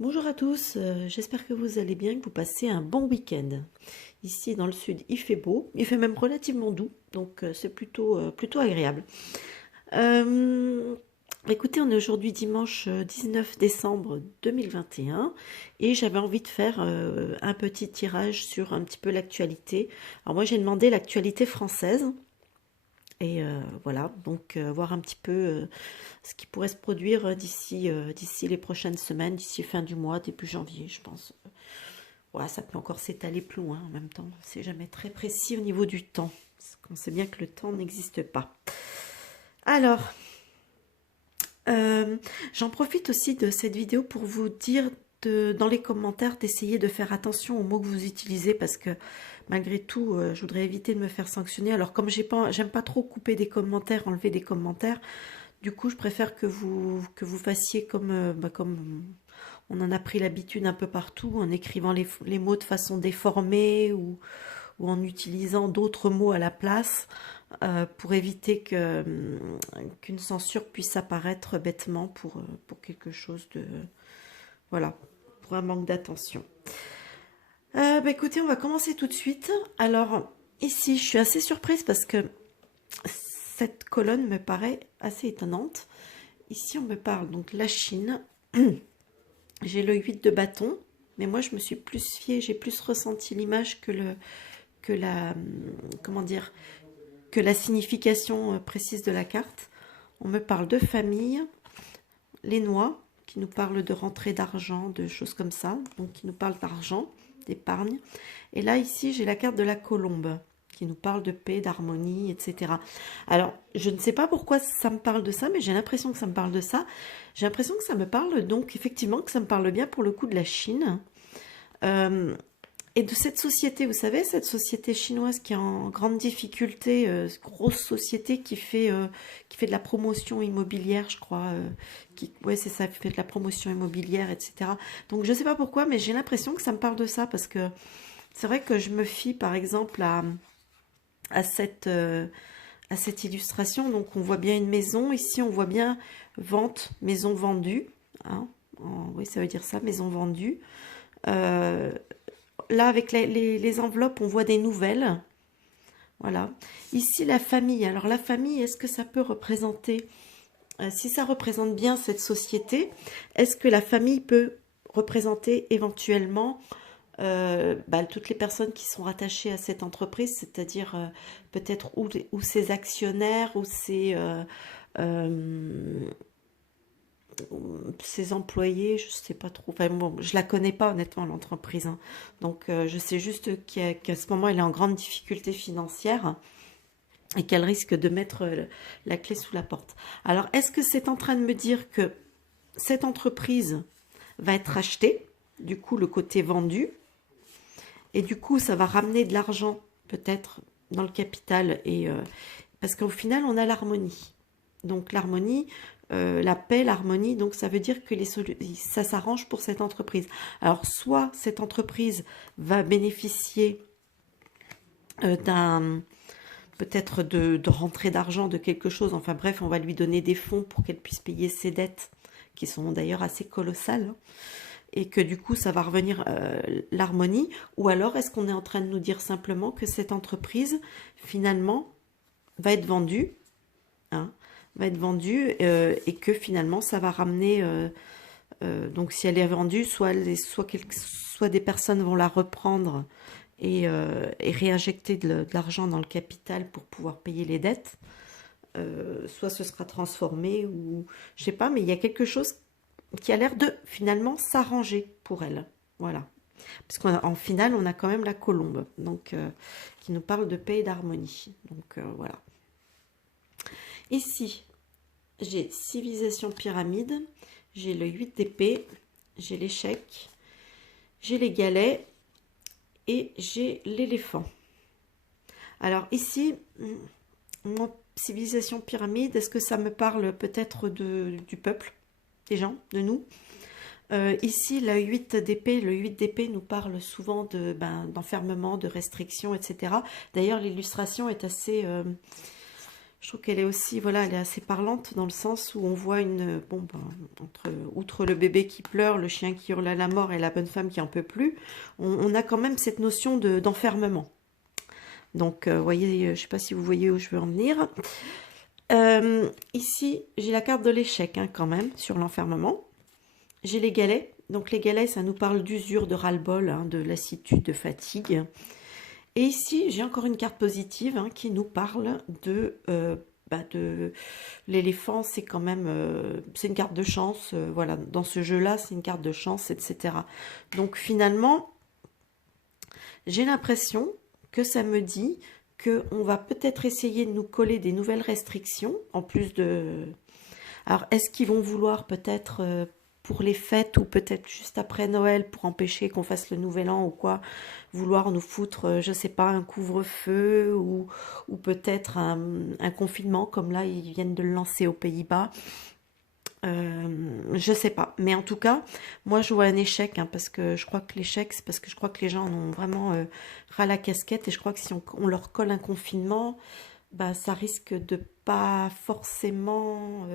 Bonjour à tous, j'espère que vous allez bien, que vous passez un bon week-end. Ici dans le sud, il fait beau, il fait même relativement doux, donc c'est plutôt agréable. Euh, Écoutez, on est aujourd'hui dimanche 19 décembre 2021 et j'avais envie de faire un petit tirage sur un petit peu l'actualité. Alors moi j'ai demandé l'actualité française. Et voilà, donc voir un petit peu ce qui pourrait se produire d'ici les prochaines semaines, d'ici fin du mois, début janvier, je pense. Ouais, ça peut encore s'étaler plus loin en même temps. C'est jamais très précis au niveau du temps. Parce qu'on sait bien que le temps n'existe pas. Alors, euh, j'en profite aussi de cette vidéo pour vous dire dans les commentaires d'essayer de faire attention aux mots que vous utilisez parce que malgré tout, je voudrais éviter de me faire sanctionner. Alors comme j'aime pas trop couper des commentaires, enlever des commentaires, du coup je préfère que vous fassiez comme on en a pris l'habitude un peu partout, en écrivant les mots de façon déformée ou en utilisant d'autres mots à la place pour éviter qu'une censure puisse apparaître bêtement pour quelque chose de... Voilà, pour un manque d'attention. Écoutez, on va commencer tout de suite. Alors, ici, je suis assez surprise parce que cette colonne me paraît assez étonnante. Ici, on me parle donc de la Chine. J'ai le 8 de bâton, mais moi, je me suis plus fiée, j'ai plus ressenti l'image que la, comment dire, que la signification précise de la carte. On me parle de famille, les noix, qui nous parlent de rentrée d'argent, de choses comme ça, donc qui nous parlent d'argent, d'épargne. Et là, ici, j'ai la carte de la colombe, qui nous parle de paix, d'harmonie, etc. Alors, je ne sais pas pourquoi ça me parle de ça, mais j'ai l'impression que ça me parle de ça. J'ai l'impression que ça me parle, donc effectivement, que ça me parle bien pour le coup de la Chine. Euh, et de cette société, vous savez, cette société chinoise qui est en grande difficulté, grosse société qui fait de la promotion immobilière, je crois, ouais, c'est ça, qui fait de la promotion immobilière, etc. Donc je ne sais pas pourquoi, mais j'ai l'impression que ça me parle de ça parce que c'est vrai que je me fie, par exemple, à à cette illustration. Donc on voit bien une maison. Ici, on voit bien vente, maison vendue. Hein. Oui, ça veut dire ça, maison vendue. Euh, Là, avec les enveloppes, on voit des nouvelles. Voilà. Ici, la famille. Alors, la famille, est-ce que ça peut représenter, si ça représente bien cette société, est-ce que la famille peut représenter éventuellement toutes les personnes qui sont rattachées à cette entreprise, c'est-à-dire peut-être ou ses actionnaires euh, ses employés, je sais pas trop. Enfin bon, je la connais pas honnêtement l'entreprise, hein. Donc je sais juste qu'à ce moment elle est en grande difficulté financière et qu'elle risque de mettre la clé sous la porte. Alors est-ce que c'est en train de me dire que cette entreprise va être achetée, du coup le côté vendu, et du coup ça va ramener de l'argent peut-être dans le capital et parce qu'au final on a l'harmonie. Donc l'harmonie, la paix, l'harmonie, donc ça veut dire que ça s'arrange pour cette entreprise. Alors soit cette entreprise va bénéficier d'un peut-être de rentrée d'argent de quelque chose, enfin bref, on va lui donner des fonds pour qu'elle puisse payer ses dettes, qui sont d'ailleurs assez colossales, hein, et que du coup ça va revenir l'harmonie, ou alors est-ce qu'on est en train de nous dire simplement que cette entreprise finalement va être vendue, hein, va être vendue et que finalement ça va ramener donc si elle est vendue soit des personnes vont la reprendre et réinjecter de l'argent dans le capital pour pouvoir payer les dettes, soit ce sera transformé ou je sais pas, mais il y a quelque chose qui a l'air de finalement s'arranger pour elle, voilà, parce qu'en finale on a quand même la colombe donc qui nous parle de paix et d'harmonie, donc voilà. Ici j'ai civilisation pyramide, j'ai le 8 d'épée, j'ai l'échec, j'ai les galets et j'ai l'éléphant. Alors ici, mon civilisation pyramide, est-ce que ça me parle peut-être du peuple, des gens, de nous? Ici, le 8 d'épée nous parle souvent d'enfermement, de restrictions, etc. D'ailleurs, l'illustration est assez... Je trouve qu'elle est aussi, voilà, elle est assez parlante dans le sens où on voit une, bon, ben, outre le bébé qui pleure, le chien qui hurle à la mort et la bonne femme qui en peut plus, on a quand même cette notion d'enfermement. Donc, vous voyez, je ne sais pas si vous voyez où je veux en venir. Ici, j'ai la carte de l'échec hein, quand même sur l'enfermement. J'ai les galets. Donc les galets, ça nous parle d'usure, de ras-le-bol, hein, de lassitude, de fatigue. Et ici, j'ai encore une carte positive hein, qui nous parle de l'éléphant. C'est quand même, c'est une carte de chance. Voilà, dans ce jeu-là, c'est une carte de chance, etc. Donc finalement, j'ai l'impression que ça me dit qu'on va peut-être essayer de nous coller des nouvelles restrictions, en plus de... Alors, est-ce qu'ils vont vouloir peut-être pour les fêtes ou peut-être juste après Noël pour empêcher qu'on fasse le Nouvel An ou quoi, vouloir nous foutre, je sais pas, un couvre-feu ou peut-être un confinement comme là, ils viennent de le lancer aux Pays-Bas. Je sais pas, mais en tout cas, moi je vois un échec, hein, parce que je crois que l'échec, c'est parce que je crois que les gens en ont vraiment ras la casquette et je crois que si on leur colle un confinement, bah, ça risque de pas forcément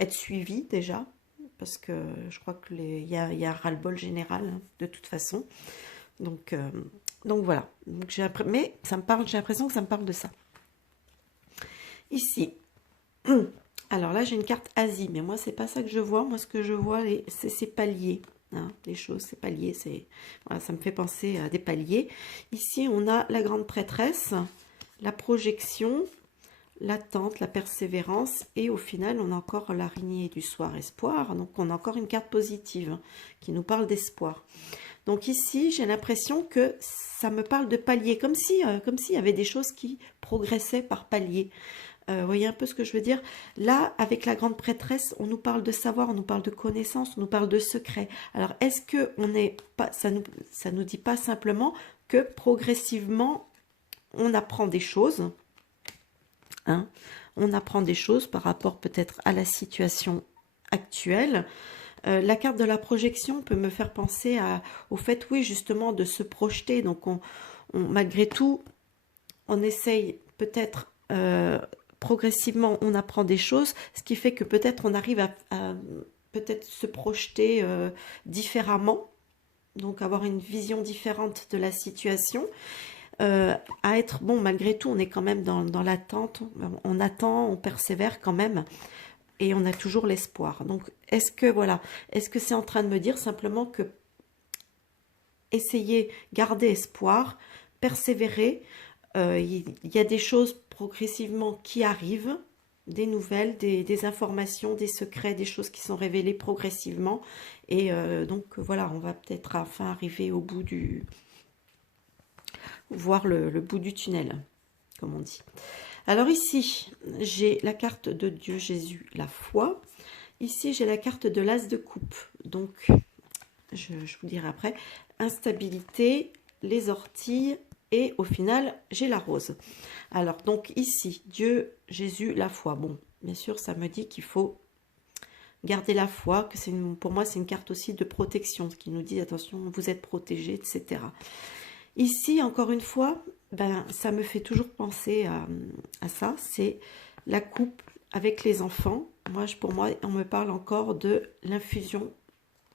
être suivi déjà, parce que je crois que il y a un ras-le-bol général hein, de toute façon. Donc, euh, donc voilà. Donc mais ça me parle, j'ai l'impression que ça me parle de ça. Ici. Alors là, j'ai une carte Asie, mais moi, c'est pas ça que je vois. Moi, ce que je vois, c'est ces paliers. Hein, les choses, ces paliers, voilà, ça me fait penser à des paliers. Ici, on a la grande prêtresse, la projection, l'attente, la persévérance, et au final, on a encore l'araignée du soir, espoir. Donc, on a encore une carte positive hein, qui nous parle d'espoir. Donc ici, j'ai l'impression que ça me parle de paliers, comme s'il y avait des choses qui progressaient par paliers. Vous voyez un peu ce que je veux dire? Là, avec la grande prêtresse, on nous parle de savoir, on nous parle de connaissance, on nous parle de secret. Alors, est-ce que on n'est pas, ça nous dit pas simplement que progressivement, on apprend des choses, hein? On apprend des choses par rapport peut-être à la situation actuelle. La carte de la projection peut me faire penser au fait, oui, justement, de se projeter. Donc, malgré tout, on essaye peut-être progressivement, on apprend des choses, ce qui fait que peut-être on arrive à peut-être se projeter différemment, donc avoir une vision différente de la situation, à être, bon, malgré tout, on est quand même dans l'attente, on attend, on persévère quand même, et on a toujours l'espoir. Donc, est-ce que c'est en train de me dire simplement que essayer, garder espoir, persévérer, il y a des choses progressivement qui arrivent, des nouvelles, des informations, des secrets, des choses qui sont révélées progressivement. Et donc voilà, on va peut-être enfin arriver au bout voir le bout du tunnel, comme on dit. Alors ici, j'ai la carte de Dieu Jésus, la foi. Ici, j'ai la carte de l'as de coupe. Donc, je vous dirai après, instabilité, les orties, et au final, j'ai la rose. Alors, donc ici, Dieu, Jésus, la foi. Bon, bien sûr, ça me dit qu'il faut garder la foi, que pour moi, c'est une carte aussi de protection, qui nous dit, attention, vous êtes protégés, etc. Ici, encore une fois, ben, ça me fait toujours penser à ça, c'est la couple avec les enfants. Pour moi, on me parle encore de l'infusion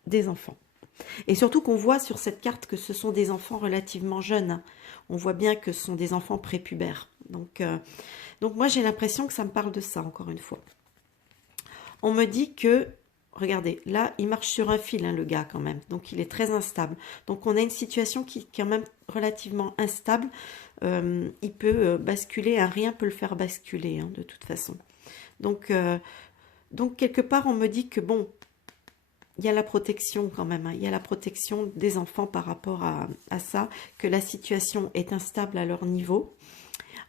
des enfants. Et surtout qu'on voit sur cette carte que ce sont des enfants relativement jeunes. On voit bien que ce sont des enfants prépubères. Donc moi, j'ai l'impression que ça me parle de ça, encore une fois. On me dit que, regardez, là, il marche sur un fil, hein, le gars, quand même. Donc, il est très instable. Donc, on a une situation qui est quand même relativement instable. Il peut basculer, rien peut le faire basculer, hein, de toute façon. Donc, quelque part, on me dit que, bon, il y a la protection quand même, hein. Il y a la protection des enfants par rapport à ça, que la situation est instable à leur niveau.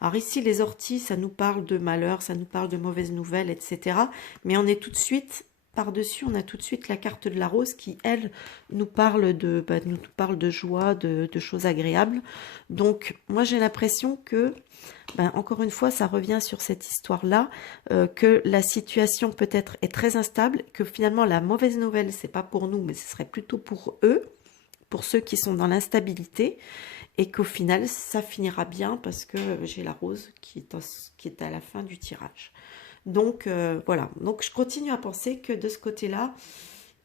Alors ici, les orties, ça nous parle de malheur, ça nous parle de mauvaises nouvelles, etc. Mais on est tout de suite, par-dessus, on a tout de suite la carte de la rose qui, elle, nous parle de joie, de choses agréables. Donc, moi, j'ai l'impression que, encore une fois, ça revient sur cette histoire-là, que la situation peut-être est très instable, que finalement, la mauvaise nouvelle, c'est pas pour nous, mais ce serait plutôt pour eux, pour ceux qui sont dans l'instabilité, et qu'au final, ça finira bien parce que j'ai la rose qui est à la fin du tirage. Donc, voilà. Donc, je continue à penser que de ce côté-là,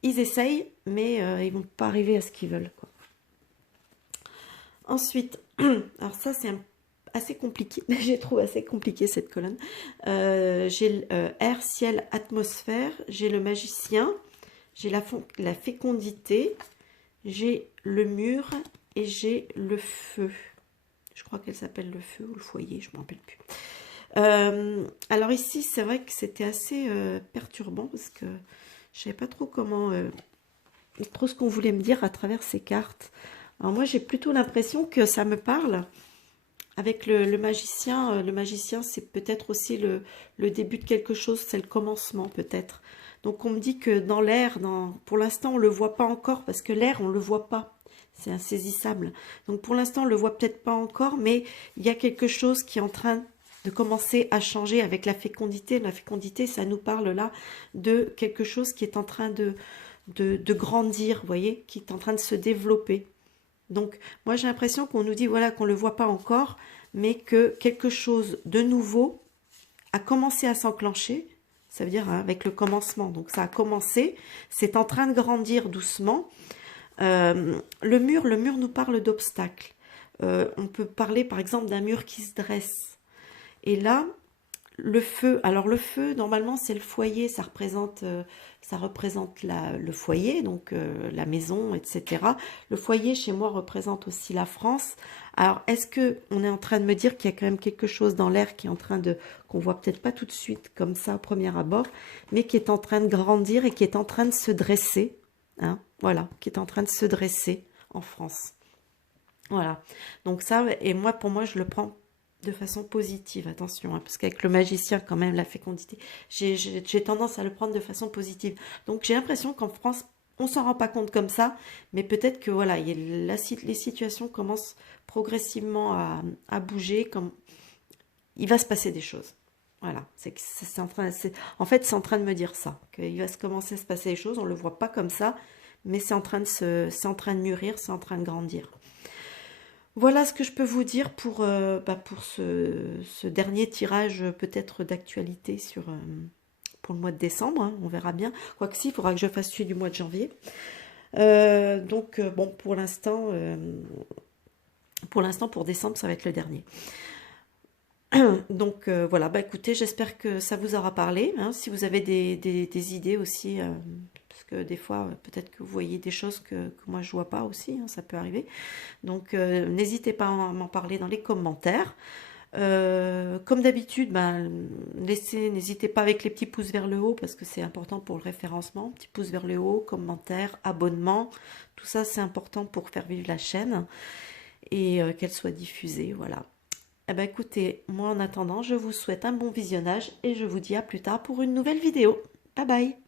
ils essayent, mais ils vont pas arriver à ce qu'ils veulent, quoi. Ensuite, alors ça, c'est assez compliqué. J'ai trouvé assez compliqué cette colonne. J'ai air, ciel, atmosphère. J'ai le magicien. J'ai la fécondité. J'ai le mur et j'ai le feu. Je crois qu'elle s'appelle le feu ou le foyer, je ne me rappelle plus. Alors ici, c'est vrai que c'était assez perturbant parce que je ne savais pas trop trop ce qu'on voulait me dire à travers ces cartes. Alors moi, j'ai plutôt l'impression que ça me parle. Avec le magicien, c'est peut-être aussi le début de quelque chose, c'est le commencement peut-être. Donc on me dit que dans l'air, pour l'instant on ne le voit pas encore, parce que l'air on ne le voit pas, c'est insaisissable. Donc pour l'instant on ne le voit peut-être pas encore, mais il y a quelque chose qui est en train de commencer à changer avec la fécondité. La fécondité, ça nous parle là de quelque chose qui est en train de grandir, vous voyez, qui est en train de se développer. Donc, moi, j'ai l'impression qu'on nous dit, voilà, qu'on ne le voit pas encore, mais que quelque chose de nouveau a commencé à s'enclencher. Ça veut dire avec le commencement. Donc, ça a commencé, c'est en train de grandir doucement. Le mur nous parle d'obstacles. On peut parler, par exemple, d'un mur qui se dresse. Et là, le feu, alors le feu, normalement, c'est le foyer, ça représente le foyer, donc la maison, etc. Le foyer, chez moi, représente aussi la France. Alors, est-ce que on est en train de me dire qu'il y a quand même quelque chose dans l'air qui est en train qu'on voit peut-être pas tout de suite comme ça au premier abord, mais qui est en train de grandir et qui est en train de se dresser, hein, voilà, qui est en train de se dresser en France. Voilà, donc ça, et moi, pour moi, je le prends de façon positive, attention, hein, parce qu'avec le magicien, quand même, la fécondité, j'ai tendance à le prendre de façon positive. Donc, j'ai l'impression qu'en France, on s'en rend pas compte comme ça, mais peut-être que, voilà, les situations commencent progressivement à bouger, comme il va se passer des choses. Voilà, en fait, c'est en train de me dire ça, qu'il va commencer à se passer des choses, on le voit pas comme ça, mais c'est en train de mûrir, c'est en train de grandir. Voilà ce que je peux vous dire pour ce dernier tirage peut-être d'actualité pour le mois de décembre, hein, on verra bien. Quoique si, il faudra que je fasse celui du mois de janvier. Bon, pour l'instant, pour décembre, ça va être le dernier. Donc voilà, écoutez, j'espère que ça vous aura parlé, hein. Si vous avez des idées aussi, parce que des fois, peut-être que vous voyez des choses que moi je vois pas aussi, hein, ça peut arriver. Donc n'hésitez pas à m'en parler dans les commentaires. Comme d'habitude, n'hésitez pas avec les petits pouces vers le haut parce que c'est important pour le référencement. Petits pouces vers le haut, commentaires, abonnements, tout ça c'est important pour faire vivre la chaîne et qu'elle soit diffusée, voilà. Eh ben écoutez, moi en attendant, je vous souhaite un bon visionnage et je vous dis à plus tard pour une nouvelle vidéo. Bye bye!